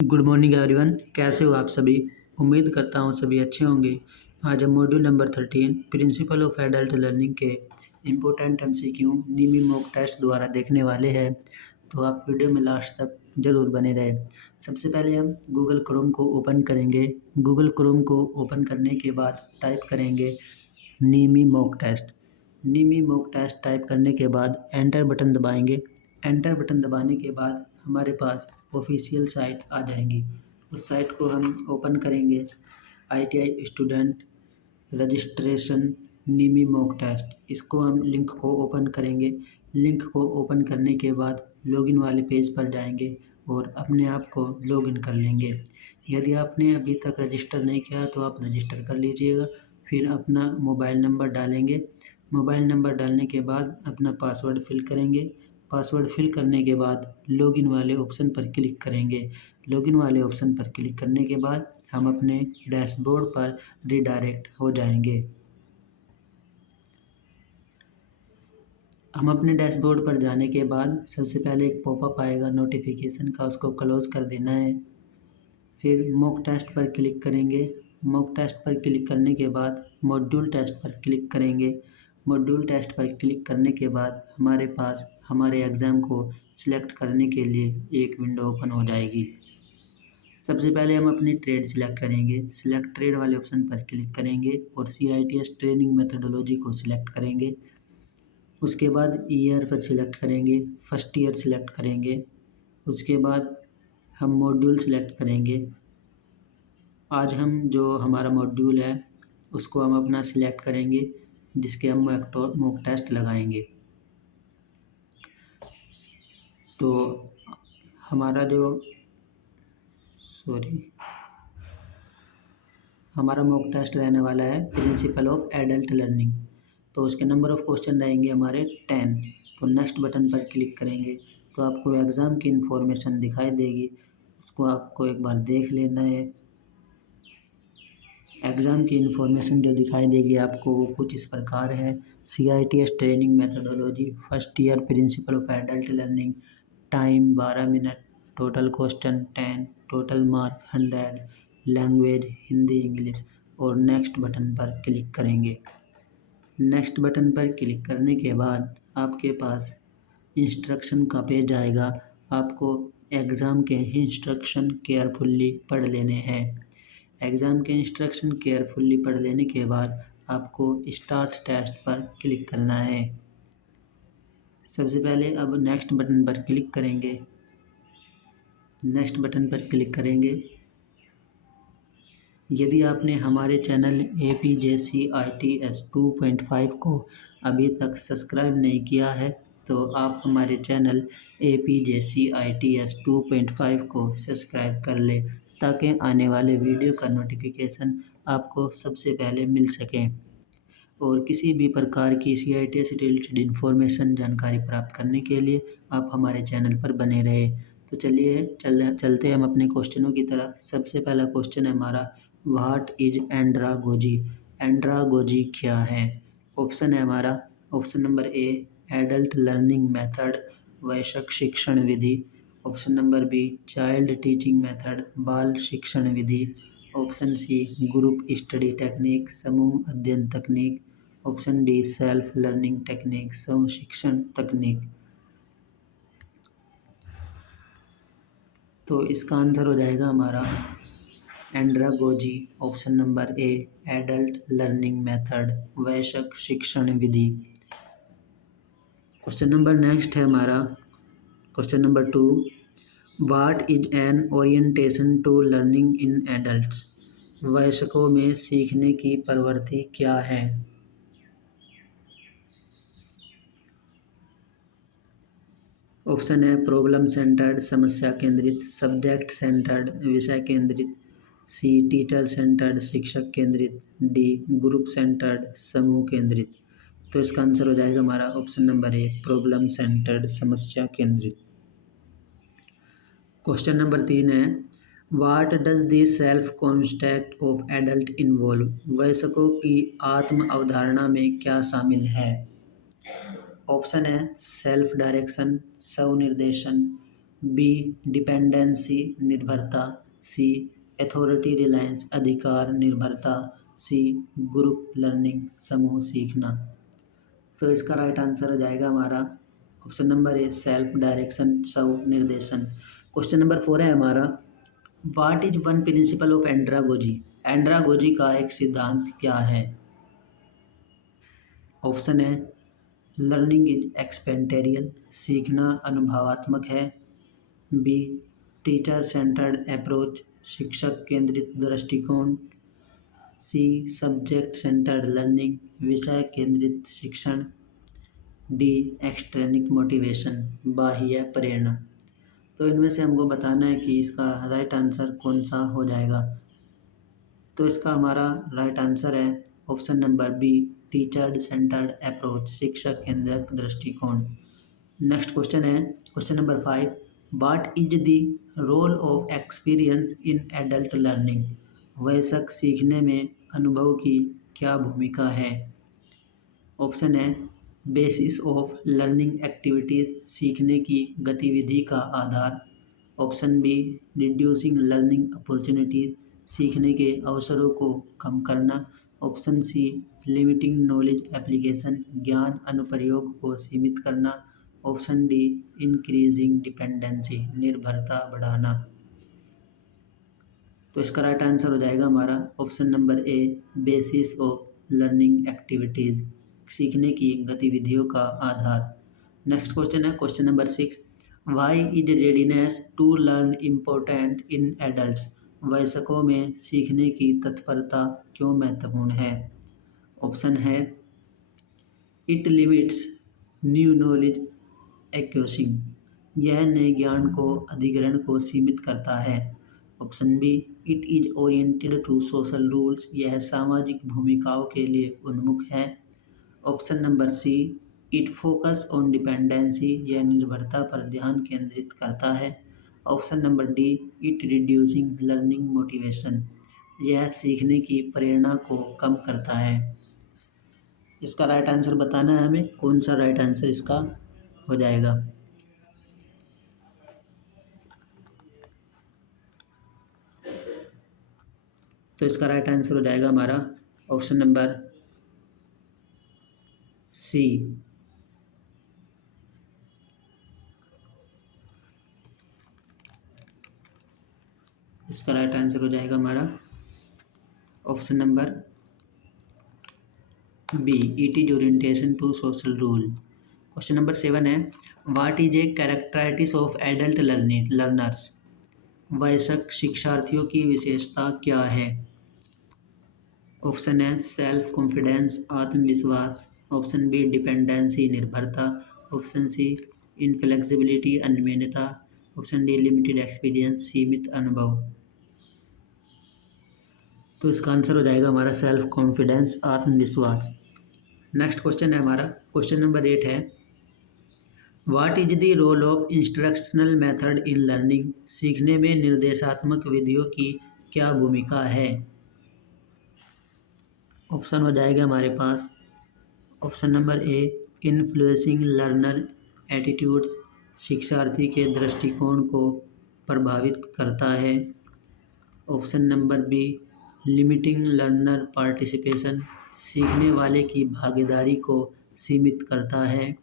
Good morning everyone. कैसे हो आप सभी? उम्मीद करता हूँ सभी अच्छे होंगे। आज हम module number 13 principle of adult learning के इम्पोर्टेंट एमसीक्यू नीमी मॉक टेस्ट द्वारा देखने वाले हैं, तो आप वीडियो में लास्ट तक ज़रूर बने रहें। सबसे पहले हम गूगल क्रोम को ओपन करेंगे। गूगल क्रोम को ओपन करने के बाद टाइप करेंगे NIMI mock test. NIMI mock test type करने के बाद एंटर बटन दबाएंगे। एंटर बटन दबाने के बाद हमारे पास ऑफिशियल साइट आ जाएंगी। उस साइट को हम ओपन करेंगे। ITI student registration NIMI mock test, इसको हम लिंक को ओपन करेंगे। लिंक को ओपन करने के बाद लॉगिन वाले पेज पर जाएंगे और अपने आप को लॉगिन कर लेंगे। यदि आपने अभी तक रजिस्टर नहीं किया तो आप रजिस्टर कर लीजिएगा। फिर अपना मोबाइल नंबर डालेंगे। मोबाइल नंबर डालने के बाद अपना पासवर्ड फिल करेंगे। पासवर्ड फिल करने के बाद लॉगिन वाले ऑप्शन पर क्लिक करेंगे। लॉगिन वाले ऑप्शन पर क्लिक करने के बाद हम अपने डैशबोर्ड पर रिडायरेक्ट हो जाएंगे। हम अपने डैशबोर्ड पर जाने के बाद सबसे पहले एक पॉपअप आएगा नोटिफिकेशन का, उसको क्लोज कर देना है। फिर मॉक टेस्ट पर क्लिक करेंगे। मॉक टेस्ट पर क्लिक करने के बाद मॉड्यूल टेस्ट पर क्लिक करेंगे। मॉड्यूल टेस्ट पर क्लिक करने के बाद हमारे पास हमारे एग्ज़ाम को सिलेक्ट करने के लिए एक विंडो ओपन हो जाएगी। सबसे पहले हम अपनी ट्रेड सिलेक्ट करेंगे। सिलेक्ट ट्रेड वाले ऑप्शन पर क्लिक करेंगे और CITS ट्रेनिंग मेथोडोलॉजी को सिलेक्ट करेंगे। उसके बाद ईयर पर सिलेक्ट करेंगे, फर्स्ट ईयर सिलेक्ट करेंगे। उसके बाद हम मॉड्यूल सिलेक्ट करेंगे। आज हम जो हमारा मॉड्यूल है उसको हम अपना सिलेक्ट करेंगे, जिसके हम मॉक टेस्ट लगाएंगे। तो हमारा हमारा मॉक टेस्ट रहने वाला है प्रिंसिपल ऑफ एडल्ट लर्निंग। तो उसके नंबर ऑफ क्वेश्चन रहेंगे हमारे 10। तो नेक्स्ट बटन पर क्लिक करेंगे तो आपको एग्ज़ाम की इन्फॉर्मेशन दिखाई देगी, उसको आपको एक बार देख लेना है। एग्ज़ाम की इन्फॉर्मेशन जो दिखाई देगी आपको वो कुछ इस प्रकार है। CITS training methodology, first year principle of adult learning, time 12 minute, total question 10, total mark 100, language Hindi English, और नेक्स्ट बटन पर क्लिक करेंगे। नेक्स्ट बटन पर क्लिक करने के बाद आपके पास इंस्ट्रक्शन का पेज आएगा। आपको एग्ज़ाम के इंस्ट्रक्शन केयरफुल्ली पढ़ लेने हैं। एग्ज़ाम के इंस्ट्रक्शन केयरफुल्ली पढ़ लेने के बाद आपको स्टार्ट टेस्ट पर क्लिक करना है। सबसे पहले अब नेक्स्ट बटन पर क्लिक करेंगे। नेक्स्ट बटन पर क्लिक करेंगे। यदि आपने हमारे चैनल APJCITS 2.5 को अभी तक सब्सक्राइब नहीं किया है तो आप हमारे चैनल APJCITS 2.5 को सब्सक्राइब कर लें, ताकि आने वाले वीडियो का नोटिफिकेशन आपको सबसे पहले मिल सके। और किसी भी प्रकार की CITS से रिलेटेड इन्फॉर्मेशन जानकारी प्राप्त करने के लिए आप हमारे चैनल पर बने रहे। तो चलिए चलते हैं हम अपने क्वेश्चनों की तरफ। सबसे पहला क्वेश्चन है हमारा, व्हाट इज एंड्रागोजी? एंड्रागोजी क्या है? ऑप्शन है हमारा, option number A adult learning method, वयस्क शिक्षण विधि। Option number B child teaching method, बाल शिक्षण विधि। Option C group study technique, समूह अध्ययन तकनीक। Option D self learning technique, स्व शिक्षण तकनीक। तो इसका आंसर हो जाएगा हमारा andragogy, option number A adult learning method, वयस्क शिक्षण विधि। क्वेश्चन नंबर नेक्स्ट है हमारा, question number 2, what is an orientation to learning in adults? वयस्कों में सीखने की प्रवृत्ति क्या है? ऑप्शन है प्रॉब्लम सेंटर्ड समस्या केंद्रित, सब्जेक्ट सेंटर्ड विषय केंद्रित, C टीचर सेंटर्ड शिक्षक केंद्रित, D ग्रुप सेंटर्ड समूह केंद्रित। तो इसका आंसर हो जाएगा हमारा option number A problem centred समस्या केंद्रित। क्वेश्चन नंबर 3 है, what does the self concept of adult involve? वयस्कों की आत्म अवधारणा में क्या शामिल है? ऑप्शन है सेल्फ डायरेक्शन, स्व निर्देशन, बी डिपेंडेंसी निर्भरता, सी अथॉरिटी रिलायंस अधिकार निर्भरता, सी ग्रुप लर्निंग समूह सीखना। तो इसका राइट आंसर हो जाएगा हमारा ऑप्शन नंबर ए सेल्फ डायरेक्शन स्व निर्देशन। क्वेश्चन नंबर 4 है हमारा, what is one principle of andragogy. Andragogy का एक सिद्धांत क्या है। ऑप्शन है लर्निंग इज एक्सपेरिएंटियल, सीखना अनुभवात्मक है। बी टीचर सेंटर्ड अप्रोच, शिक्षक केंद्रित दृष्टिकोण। सी सब्जेक्ट सेंटर्ड लर्निंग, विषय केंद्रित शिक्षण। डी एक्सट्रिनिक मोटिवेशन, बाह्य प्रेरणा। तो इनमें से हमको बताना है कि इसका राइट आंसर कौन सा हो जाएगा। तो इसका हमारा राइट आंसर है option number B teacher centred approach, शिक्षक केंद्रित दृष्टिकोण। नेक्स्ट क्वेश्चन है question number 5, what is the role of experience in adult learning. वयस्क सीखने में अनुभव की क्या भूमिका है। ऑप्शन है बेसिस ऑफ लर्निंग एक्टिविटीज, सीखने की गतिविधि का आधार। Option B reducing learning opportunities, सीखने के अवसरों को कम करना। Option C limiting knowledge application, ज्ञान अनुप्रयोग को सीमित करना। ऑप्शन डी इंक्रीजिंग डिपेंडेंसी, निर्भरता बढ़ाना। तो इसका राइट आंसर हो जाएगा हमारा option number A basis of learning activities, सीखने की गतिविधियों का आधार। नेक्स्ट क्वेश्चन है question number 6, why is readiness to learn important in adults. वयस्कों में सीखने की तत्परता क्यों महत्वपूर्ण है। ऑप्शन है it limits new knowledge acquiring, यह नए ज्ञान को अधिग्रहण को सीमित करता है। Option B it is oriented to social rules, यह सामाजिक भूमिकाओं के लिए उन्मुख है। Option number C it focus on dependency, यह निर्भरता पर ध्यान केंद्रित करता है। Option number D it reducing learning motivation, यह सीखने की प्रेरणा को कम करता है। इसका राइट आंसर बताना है हमें, कौन सा राइट आंसर इसका हो जाएगा। तो इसका राइट आंसर हो जाएगा हमारा ऑप्शन नंबर सी। इसका राइट आंसर हो जाएगा हमारा option number B it is orientation to social rule. Question number 7 है, what is a characteristics of adult learners. वयस्क शिक्षार्थियों की विशेषता क्या है। ऑप्शन है सेल्फ कॉन्फिडेंस, आत्मविश्वास। ऑप्शन बी डिपेंडेंसी, निर्भरता। ऑप्शन सी इनफ्लेक्सिबिलिटी, अनम्यता। ऑप्शन डी लिमिटेड एक्सपीरियंस, सीमित अनुभव। तो इसका आंसर हो जाएगा हमारा सेल्फ कॉन्फिडेंस, आत्मविश्वास। नेक्स्ट क्वेश्चन है हमारा क्वेश्चन नंबर 8 है, what is the role of instructional method in learning. सीखने में निर्देशात्मक विधियों की क्या भूमिका है। ऑप्शन हो जाएगा हमारे पास option number A influencing learner attitudes, शिक्षार्थी के दृष्टिकोण को प्रभावित करता है। Option number B limiting learner participation, सीखने वाले की भागीदारी को सीमित करता है।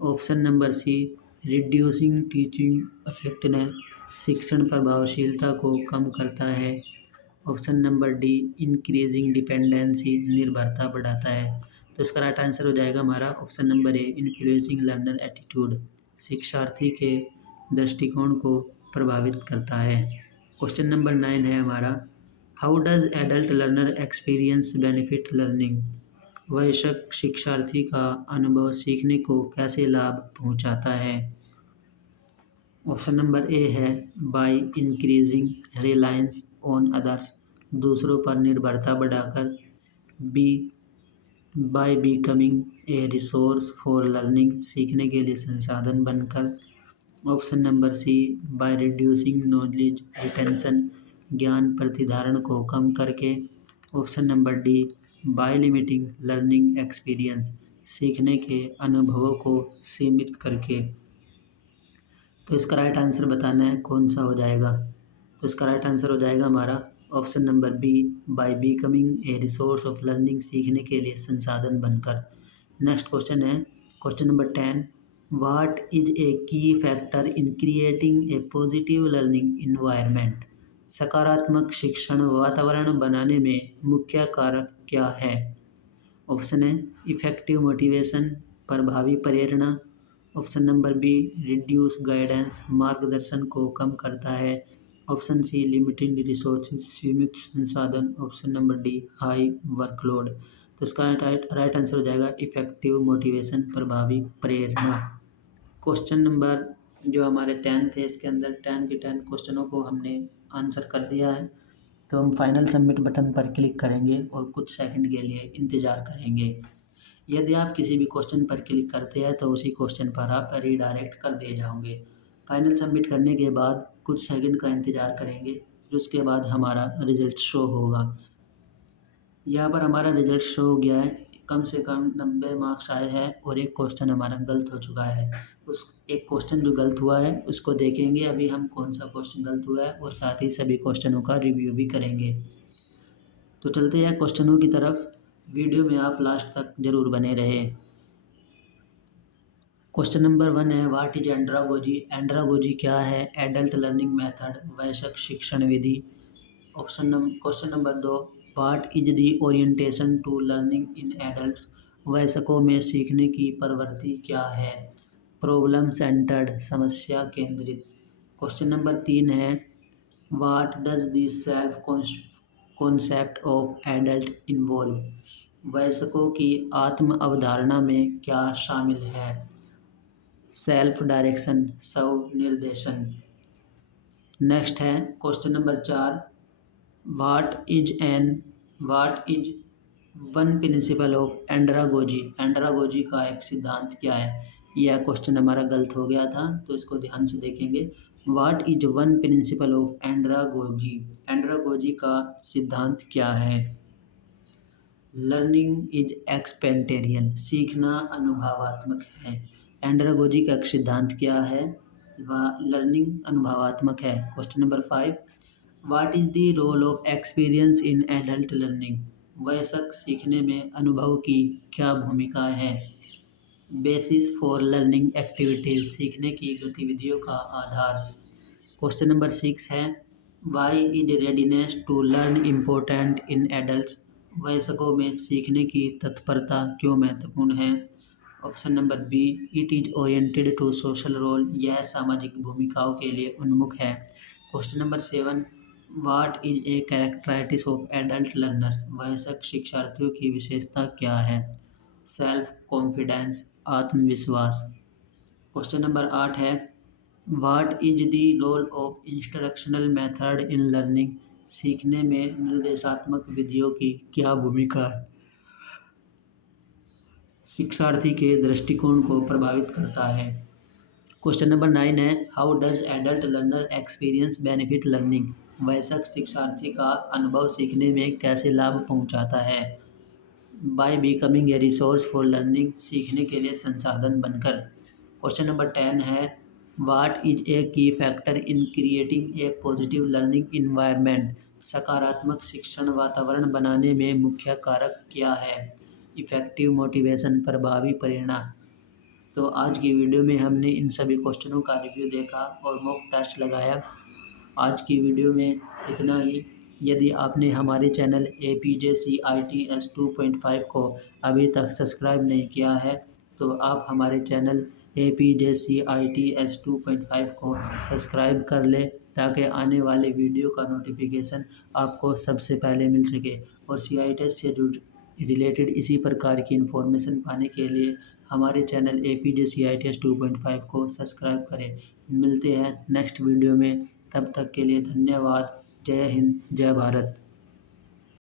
Option number C reducing teaching effectiveness, शिक्षण प्रभावशीलता को कम करता है। Option number D increasing dependency, निर्भरता बढ़ाता है। तो इसका राइट आंसर हो जाएगा हमारा option number A influencing learner attitude, शिक्षार्थी के दृष्टिकोण को प्रभावित करता है। क्वेश्चन नंबर 9 है हमारा, how does adult learner experience benefit learning. वयस्क शिक्षार्थी का अनुभव सीखने को कैसे लाभ पहुंचाता है। ऑप्शन नंबर ए है by increasing reliance on others, दूसरों पर निर्भरता बढ़ाकर। B by becoming a resource for learning, सीखने के लिए संसाधन बनकर। Option number C by reducing knowledge retention, ज्ञान प्रतिधारण को कम करके। Option number D by limiting learning experience, सीखने के अनुभवों को सीमित करके। तो इसका राइट आंसर बताना है कौन सा हो जाएगा। तो इसका राइट आंसर हो जाएगा हमारा option number B, by becoming a resource of learning, सीखने के लिए संसाधन बनकर। नेक्स्ट क्वेश्चन है question number 10, what is a key factor in creating a positive learning environment, सकारात्मक शिक्षण वातावरण बनाने में मुख्य कारक क्या है। ऑप्शन है इफेक्टिव मोटिवेशन, प्रभावी प्रेरणा। Option number B, reduce guidance, मार्गदर्शन को कम करता है। ऑप्शन सी, लिमिटेड रिसोर्सेज, सीमित संसाधन। Option number D, high workload. तो इसका राइट आंसर हो जाएगा इफेक्टिव मोटिवेशन, प्रभावी प्रेरणा। क्वेश्चन नंबर जो हमारे 10 थे, इसके अंदर 10 के 10 क्वेश्चनों को हमने आंसर कर दिया है। तो हम फाइनल सबमिट बटन पर क्लिक करेंगे और कुछ सेकंड के लिए इंतज़ार करेंगे। यदि आप किसी भी क्वेश्चन पर क्लिक करते हैं तो उसी क्वेश्चन पर आप रीडायरेक्ट कर दिए जाओगे। फाइनल सबमिट करने के बाद कुछ सेकंड का इंतज़ार करेंगे, फिर उसके बाद हमारा रिज़ल्ट शो होगा। यहाँ पर हमारा रिज़ल्ट शो हो गया है, कम से कम 90 मार्क्स आए हैं और एक क्वेश्चन हमारा गलत हो चुका है। उस एक क्वेश्चन जो गलत हुआ है उसको देखेंगे अभी हम कौन सा क्वेश्चन गलत हुआ है, और साथ ही सभी क्वेश्चनों का रिव्यू भी करेंगे। तो चलते हैं क्वेश्चनों की तरफ। वीडियो में आप लास्ट तक जरूर बने रहे। क्वेश्चन नंबर 1 है, व्हाट इज एंड्रागोजी। एंड्रागोजी क्या है। एडल्ट लर्निंग मेथड, वयस्क शिक्षण विधि। Question number 2, what is the orientation to learning in adults, वयस्कों में सीखने की प्रवृत्ति क्या है। प्रॉब्लम सेंटर्ड, समस्या केंद्रित। क्वेश्चन नंबर 3 है, what does the self concept of adult involve, वयस्कों की आत्म अवधारणा में क्या शामिल है। सेल्फ डायरेक्शन, स्व निर्देशन। नेक्स्ट है question number 4, what is one principle of andragogy. Andragogy का एक सिद्धांत क्या है। यह क्वेश्चन हमारा गलत हो गया था, तो इसको ध्यान से देखेंगे। What is one principle of andragogy. Andragogy का सिद्धांत क्या है। लर्निंग इज एक्सपेरिएंटियल, सीखना अनुभवात्मक है। एंड्रागोजी का एक सिद्धांत क्या है, वह लर्निंग अनुभवात्मक है। Question number 5, what is the role of experience in adult learning, वयस्क सीखने में अनुभव की क्या भूमिका है। बेसिस फॉर लर्निंग एक्टिविटीज, सीखने की गतिविधियों का आधार। क्वेश्चन नंबर 6 है, why is readiness to learn important in adults, वयस्कों में सीखने की तत्परता क्यों महत्वपूर्ण है। Option number B, it is oriented to social role, यह सामाजिक भूमिकाओं के लिए उन्मुख है। Question number 7, what is a characteristics of adult learners, वयस्क शिक्षार्थियों की विशेषता क्या है। सेल्फ कॉन्फिडेंस, आत्मविश्वास। क्वेश्चन नंबर 8 है, what is the role of instructional method in learning, सीखने में निर्देशात्मक विधियों की क्या भूमिका है, शिक्षार्थी के दृष्टिकोण को प्रभावित करता है। क्वेश्चन नंबर 9 है, how does adult learner experience benefit learning, वयस्क शिक्षार्थी का अनुभव सीखने में कैसे लाभ पहुंचाता है। Bye becoming a resource for learning, सीखने के लिए संसाधन बनकर। क्वेश्चन नंबर 10 है, what is a key factor in creating a positive learning environment, सकारात्मक शिक्षण वातावरण बनाने में मुख्य कारक क्या है। इफेक्टिव मोटिवेशन, प्रभावी प्रेरणा। तो आज की वीडियो में हमने इन सभी क्वेश्चनों का रिव्यू देखा और मॉक टेस्ट लगाया। आज की वीडियो में इतना ही। यदि आपने हमारे चैनल APJCITS 2.5 को अभी तक सब्सक्राइब नहीं किया है तो आप हमारे चैनल APJCITS 2.5 को सब्सक्राइब कर लें, ताकि आने वाले वीडियो का नोटिफिकेशन आपको सबसे पहले मिल सके। और CITS से रिलेटेड इसी प्रकार की इन्फॉर्मेशन पाने के लिए हमारे चैनल APJCITS 2.5 को सब्सक्राइब करें। मिलते हैं नेक्स्ट वीडियो में, तब तक के लिए धन्यवाद। जय हिंद, जय भारत।